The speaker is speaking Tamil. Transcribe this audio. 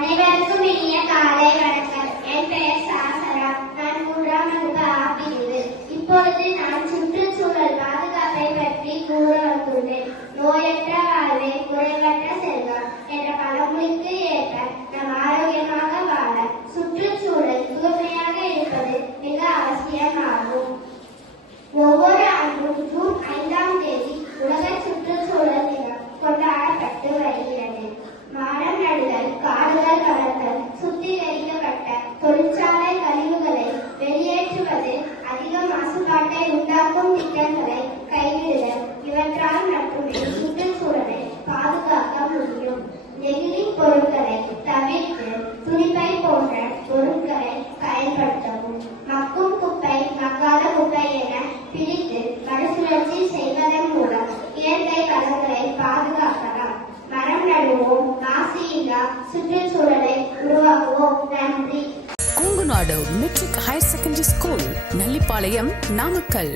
அனைவருக்கும் இனிய காலை வணக்கம். என் பெயர் சாசரா. நான் 3ஆம் வகுப்பு ஆ பிரிவு. இப்பொழுது நான் சுற்றுச்சூழல் பாதுகாப்பை பற்றி கூற வந்துள்ளேன். நோயற்ற வாழ்வே குறைவற்ற செல்வம் என்ற பழமொழிக்கு ஏற்ப நாம் ஆரோக்கியமாக வாழ சுற்றுச்சூழல் தூய்மையாக இருப்பது மிக அவசியமாகும். ஒவ்வொரு ஆண்டும் ஜூன் 5ஆம் தேதி உலக சுற்றுச்சூழல் தினம் கொண்டாடப்பட்டு வருகிறது. மரம் நடுதல், காடுகள் வளர்த்தல், சுத்திகரிக்கப்பட்ட தொழிற்சாலை கழிவுகளை வெளியேற்றுவது, அதிக மாசுபாட்டை உண்டாக்கும் திட்டங்களை கைவிடுதல், இவற்றால் மட்டுமே சுற்றுச்சூழலை பாதுகாக்க முடியும். நெகிழி பொருட்களை தவிர்த்து துணிப்பை போன்ற பொருட்களை பயன்படுத்தவும், மக்கும் குப்பை மக்காத குப்பை என பிரித்து மறுசுழற்சி செய்வதன் மூலம் இயற்கை வளங்களை பாதுகாக்கலாம். மரம் நடுவோம், மாசு இல்லா சுற்றுச்சூழலை உருவாக்குவோம். நன்றி. Kongunadu matric higher secondary school, Nallipalayam, Namakkal.